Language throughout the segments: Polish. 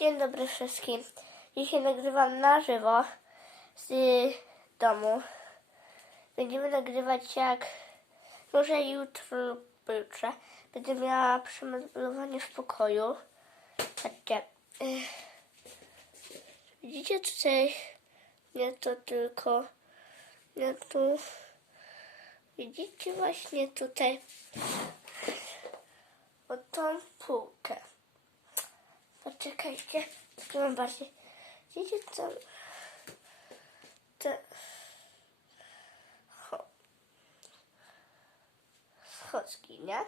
Dzień dobry wszystkim. Dzisiaj nagrywam na żywo z domu. Będziemy nagrywać jak może jutro lub pojutrze. Będę miała przemeblowanie w pokoju. Patrzcie. Widzicie tutaj? Nie to tylko. Nie tu. Widzicie właśnie tutaj. O tą półkę. Poczekajcie, mam bardziej. Widzicie co? Te... Cho... Schodki, nie?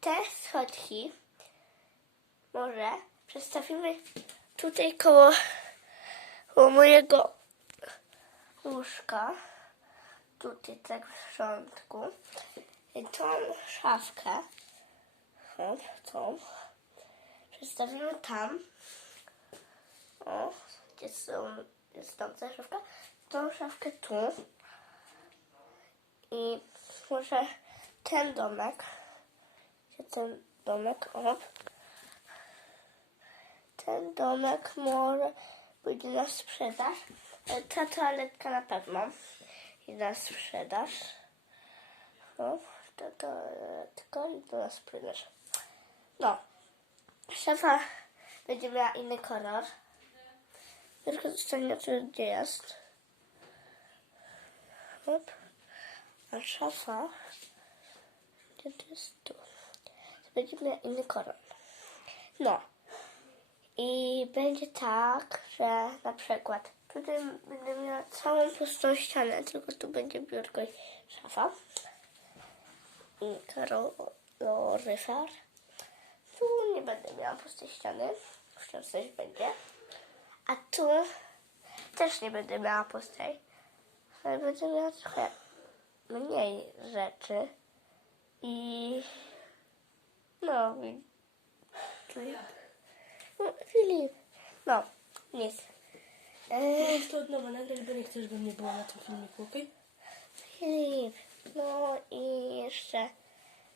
Te schodki może przestawimy tutaj koło, koło mojego łóżka. Tutaj tak w środku. I tą szafkę. O, tą przestawimy tam. O, gdzie są, jest tam ta szafka. Tą szafkę tu. I może ten domek. Gdzie ten domek? O. Ten domek może pójdzie na sprzedaż. Ta toaletka na pewno idzie na sprzedaż. O, ta toaletka idzie na sprzedaż. No. Szafa będzie miała inny kolor. Tylko zostanie tu, gdzie jest. Hop. A szafa, gdzie to jest tu. To będzie miała inny kolor. No. I będzie tak, że na przykład tutaj będę miała całą pustą ścianę, tylko tu będzie biurko i szafa. I kaloryfer. Tu nie będę miała pustej ściany. Wciąż coś będzie. A tu też nie będę miała pustej. Ale będę miała trochę mniej rzeczy. I no, Filip. No, Filip. No, nic. Eee, to od nowa nagrać, bo nie chcesz, żeby nie było na tym filmiku, okej? Filip. No i jeszcze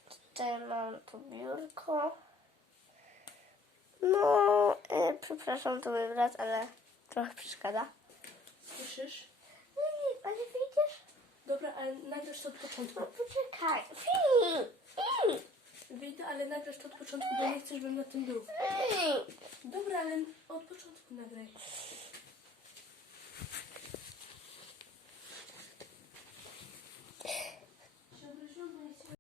tutaj mam tu biurko. No, e, przepraszam, to mój brat, ale trochę przeszkadza. Słyszysz? No nie, ale wyjdziesz? Dobra, ale nagrasz to od początku. No poczekaj. Filip! Wyjdę, ale nagrasz to od początku, bo nie chcesz, żebym na tym był. Dobra, ale od początku nagraj.